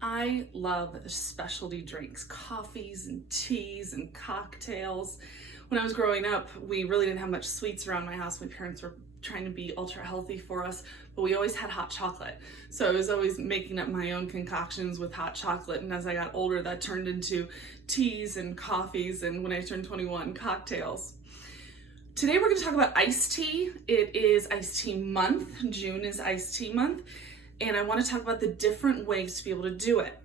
I love specialty drinks, coffees and teas and cocktails. When I was growing up, we really didn't have much sweets around my house. My parents were trying to be ultra healthy for us, but we always had hot chocolate. So I was always making up my own concoctions with hot chocolate. And as I got older, that turned into teas and coffees. And when I turned 21, cocktails. Today we're going to talk about iced tea. It is iced tea month. June is iced tea month. And I want to talk about the different ways to be able to do it.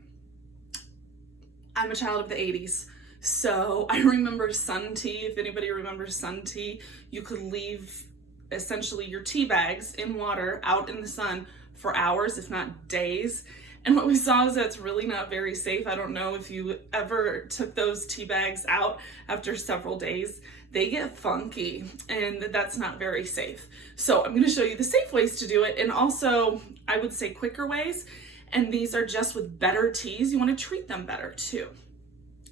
I'm a child of the 80s, so I remember sun tea. If anybody remembers sun tea, you could leave essentially your tea bags in water out in the sun for hours, if not days. And what we saw is that's really not very safe. I don't know if you ever took those tea bags out after several days. They get funky and that's not very safe. So I'm going to show you the safe ways to do it, and also I would say quicker ways. And these are just with better teas. You want to treat them better too.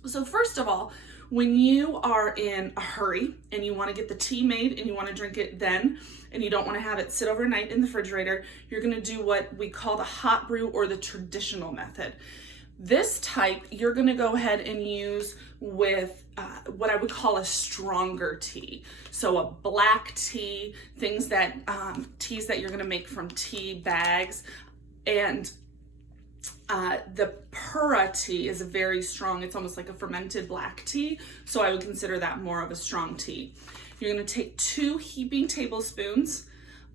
So first of all, when you are in a hurry and you want to get the tea made and you want to drink it then, and you don't want to have it sit overnight in the refrigerator, you're going to do what we call the hot brew or the traditional method. This type you're going to go ahead and use with what I would call a stronger tea. So a black tea, things that teas that you're going to make from tea bags. And the Pura tea is a very strong, it's almost like a fermented black tea. So I would consider that more of a strong tea. You're going to take 2 heaping tablespoons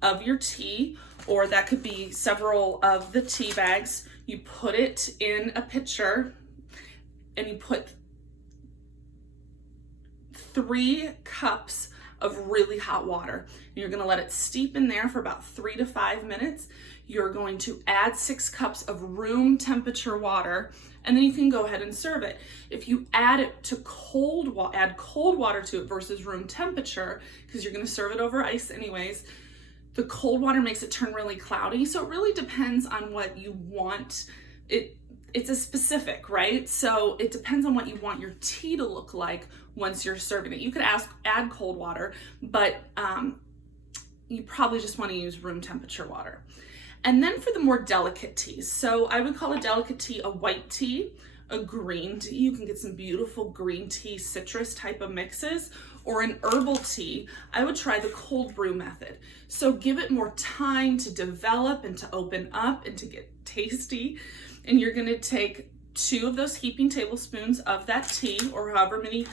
of your tea, or that could be several of the tea bags. You put it in a pitcher and you put 3 cups of really hot water. You're going to let it steep in there for about 3 to 5 minutes. You're going to add 6 cups of room temperature water, and then you can go ahead and serve it. If you add it to add cold water to it versus room temperature, because you're going to serve it over ice anyways, the cold water makes it turn really cloudy. So it really depends on what you want. It's a specific, right? So it depends on what you want your tea to look like once you're serving it. You could add cold water, but you probably just want to use room temperature water. And then for the more delicate teas, so I would call a delicate tea a white tea, a green tea. You can get some beautiful green tea citrus type of mixes, or an herbal tea. I would try the cold brew method. So give it more time to develop and to open up and to get tasty. And you're going to take 2 of those heaping tablespoons of that tea, or however many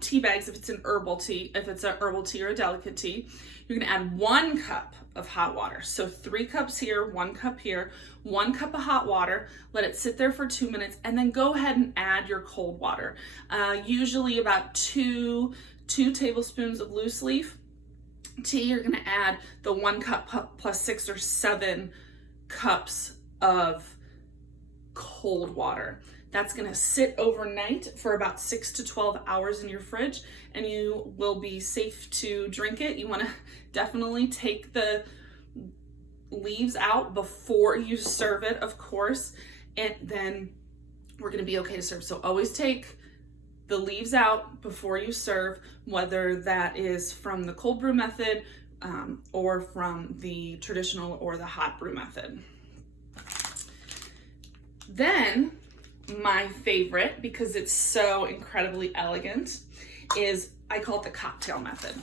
tea bags, if it's an herbal tea, if it's an herbal tea or a delicate tea. You're going to add 1 cup of hot water. So 3 cups here, 1 cup here, 1 cup of hot water. Let it sit there for 2 minutes, and then go ahead and add your cold water. Usually about 2 tablespoons of loose leaf tea. You're going to add the 1 cup plus 6 or 7 cups of cold water. That's going to sit overnight for about 6 to 12 hours in your fridge, and you will be safe to drink it. You want to definitely take the leaves out before you serve it, of course, and then we're going to be okay to serve. So always take the leaves out before you serve, whether that is from the cold brew method or from the traditional or the hot brew method. Then my favorite, because it's so incredibly elegant, is I call it the cocktail method.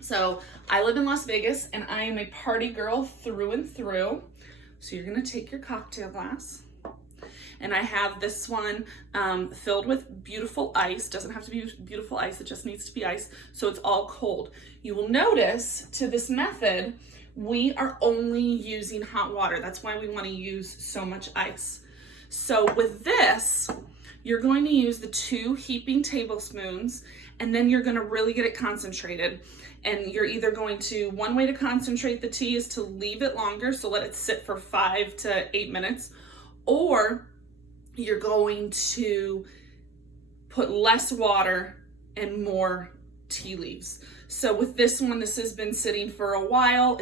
So I live in Las Vegas and I am a party girl through and through. So you're going to take your cocktail glass, and I have this one filled with beautiful ice. Doesn't have to be beautiful ice, it just needs to be ice. So it's all cold. You will notice to this method, we are only using hot water. That's why we want to use so much ice. So with this, you're going to use the 2 heaping tablespoons, and then you're going to really get it concentrated. And you're either going to, one way to concentrate the tea is to leave it longer, so let it sit for 5 to 8 minutes, or you're going to put less water and more tea leaves. So with this one, this has been sitting for a while.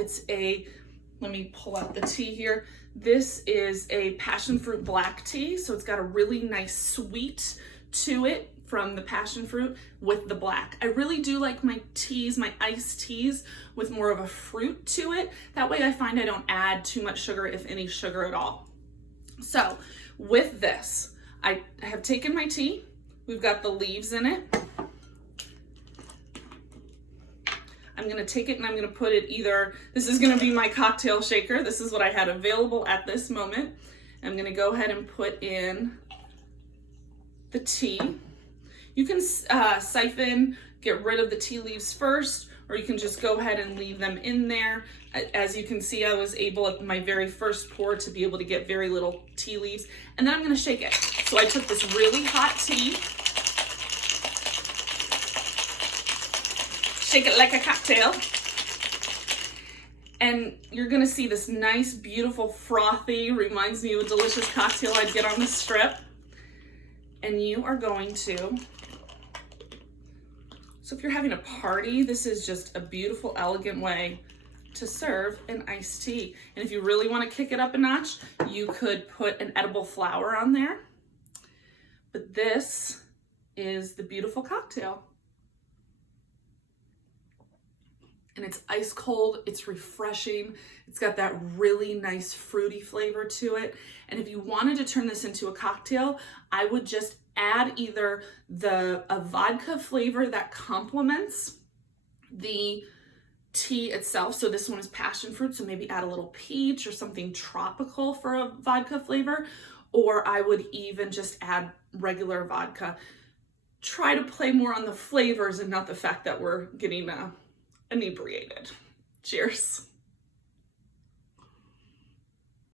Let me pull out the tea here. This is a passion fruit black tea, so it's got a really nice sweet to it from the passion fruit with the black. I really do like my teas, my iced teas, with more of a fruit to it. That way I find I don't add too much sugar, if any sugar at all. So With this, I have taken my tea. We've got the leaves in it. I'm gonna take it and I'm gonna put it either, this is gonna be my cocktail shaker. This is what I had available at this moment. I'm gonna go ahead and put in the tea. You can siphon, get rid of the tea leaves first, or you can just go ahead and leave them in there. As you can see, I was able at my very first pour to be able to get very little tea leaves. And then I'm gonna shake it. So I took this really hot tea, shake it like a cocktail. And you're gonna see this nice, beautiful, frothy, reminds me of a delicious cocktail I'd get on the Strip. And you are going to, so if you're having a party, this is just a beautiful, elegant way to serve an iced tea. And if you really wanna kick it up a notch, you could put an edible flower on there. But this is the beautiful cocktail. And it's ice cold, it's refreshing, it's got that really nice fruity flavor to it. And if you wanted to turn this into a cocktail, I would just add either a vodka flavor that complements the tea itself. So this one is passion fruit, so maybe add a little peach or something tropical for a vodka flavor, or I would even just add regular vodka. Try to play more on the flavors and not the fact that we're getting inebriated. Cheers.